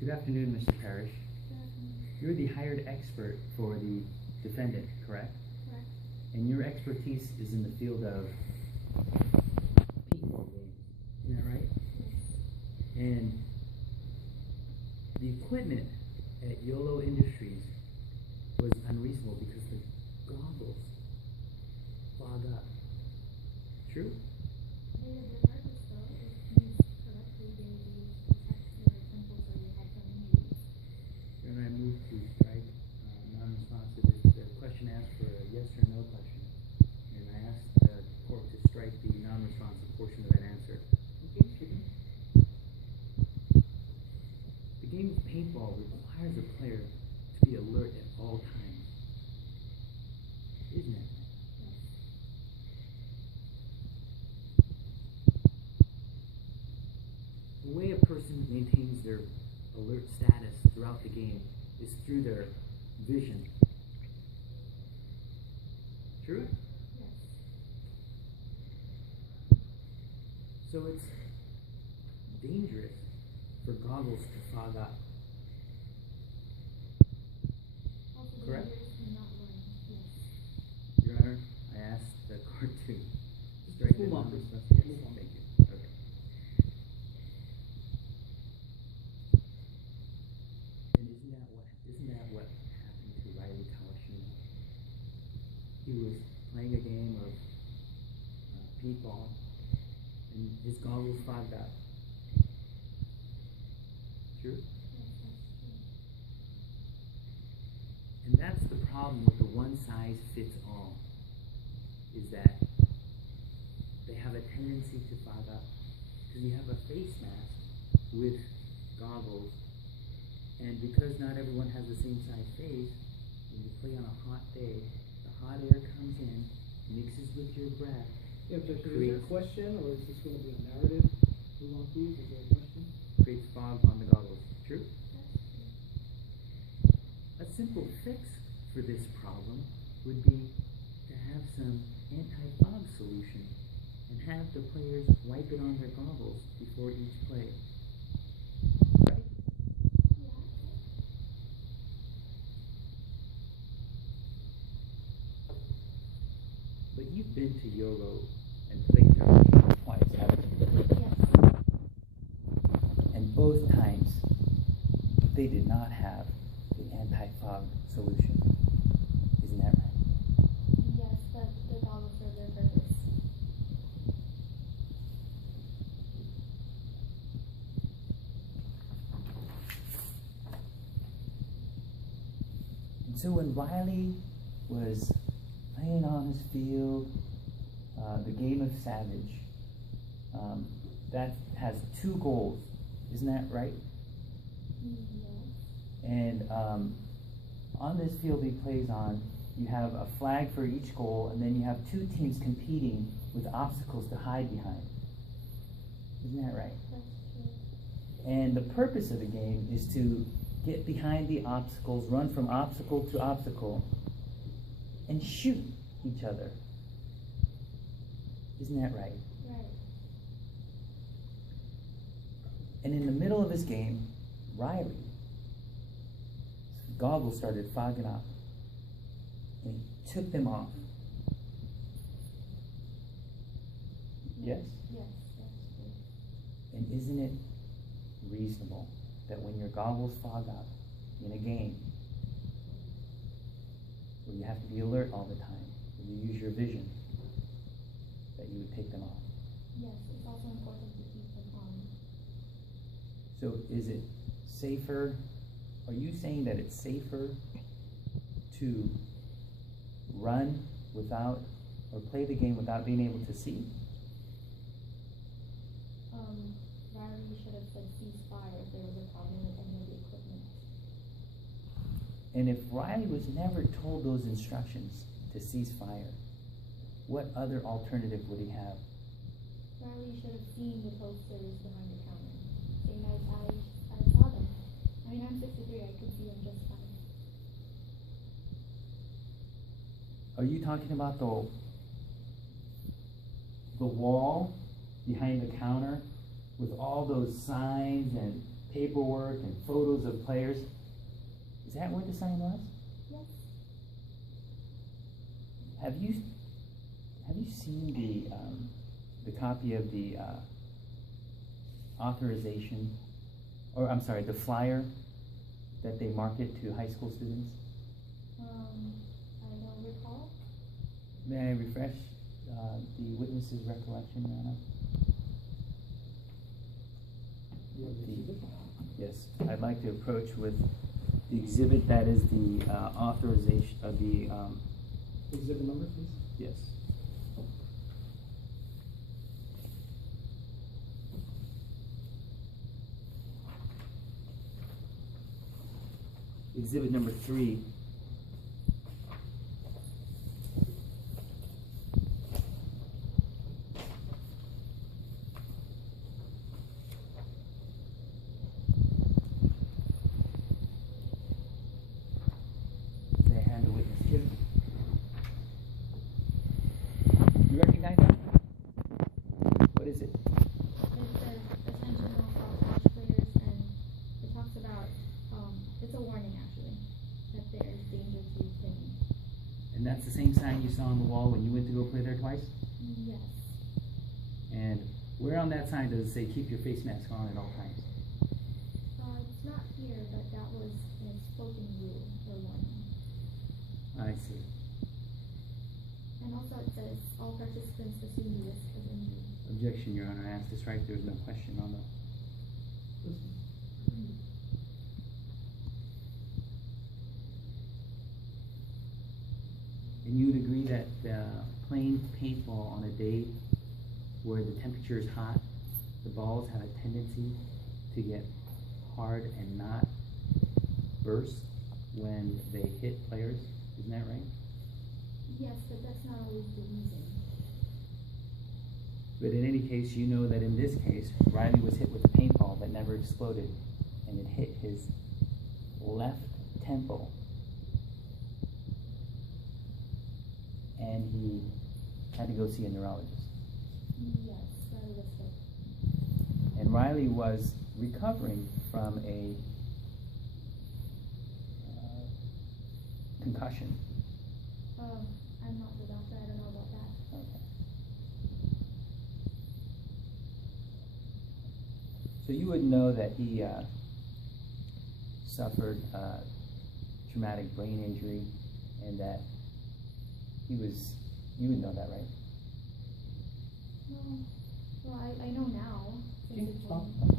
Good afternoon, Mr. Parrish. You're the hired expert for the defendant, correct? Correct. And your expertise is in the field of paintball games. Isn't that right? Yes. And the equipment at YOLO Industries was unreasonable because the goggles fog up. True? They have their purpose though. If used correctly, they will be able to protect your temples or your head from injuries. When I moved to strike non-responsive, the question asked for a yes or no question. And I asked the court to strike the non-responsive portion of that answer. Okay, chicken. The game of paintball requires a player to be alert at all times. Isn't it? Yes. The way a person maintains their alert status throughout the game is through their vision. True? Yes. So it's dangerous for goggles to fog up. Also Correct. dangerous when not wearing. Yes. Your Honor, I asked the court to strike the Move on. non-responsive. Yes, Move on. thank you. Okay. And isn't that what happened to Riley Kawashima? He was playing a game of paintball, and his goggles fogged up. True? Yes, that's true. And that's the problem with the one-size-fits-all, is that they have a tendency to fog up. Because you have a face mask with goggles, and because not everyone has the same size face, when you play on a hot day, the hot air comes in, mixes with your breath, Yeah, Judge, is there a question, or is this going to be a narrative? Move on, please. Is there a question? creates fog on the goggles. True? That's true. A simple fix for this problem would be to have some anti-fog solution and have the players wipe it on their goggles before each play. Right? Yeah. But you've been to YOLO and played their game twice, haven't you? Yes. And both times, they did not have the anti-fog solution. Isn't that right? Yes, but the goggles serve their purpose. And so when Riley was playing on his field, the game of Savage, that has two goals. Isn't that right? Yes. And on this field he plays on, you have a flag for each goal, and then you have two teams competing with obstacles to hide behind. Isn't that right? That's true. And the purpose of the game is to get behind the obstacles, run from obstacle to obstacle, and shoot each other. Isn't that right? Right. And in the middle of his game, Riley's goggles started fogging up, and he took them off. Yes? Yes, that's true. And isn't it reasonable that when your goggles fog up in a game, where you have to be alert all the time, where you use your vision, that you would take them off? Yes, it's also important to keep them on. So is it safer, are you saying that it's safer to run without, or play the game without being able to see? Riley should have said ceasefire if there was a problem with any of the equipment. And if Riley was never told those instructions to cease fire, what other alternative would he have? Riley should have seen the posters behind the counter. Same as I saw them. I mean, I'm 63, I could see them just fine. Are you talking about the wall behind the counter with all those signs and paperwork and photos of players. Is that what the sign was? Yes. Have you seen the copy of the authorization, or I'm sorry, the flyer that they market to high school students? I don't recall. May I refresh the witness's recollection, Nana? You have the exhibit? Yes, I'd like to approach with the exhibit that is the authorization of the, Exhibit number, please. yes. Exhibit number 3. May I hand the witness here? You recognize that? What is it? It says attention all college players, and it talks about, it's a warning actually, that there's danger to playing. And that's the same sign you saw on the wall when you went to go play there twice? Yes. And where on that sign does it say keep your face mask on at all times? It's not here, but that was a spoken rule or warning. I see. And also it says all participants assume the risk of injury. Objection, Your Honor. I asked this right. There's no question on the. And you would agree that playing paintball on a day where the temperature is hot, the balls have a tendency to get hard and not burst when they hit players. Isn't that right? Yes, but that's not always the reason. But in any case, you know that in this case, Riley was hit with a paintball that never exploded, and it hit his left temple. And he had to go see a neurologist. Yes, that is it. And Riley was recovering from a concussion. I'm not the doctor, I don't know about that. Okay. So you would know that he suffered traumatic brain injury, and that you would know that, right? Well, I know now. Since Okay, it's stop. warning.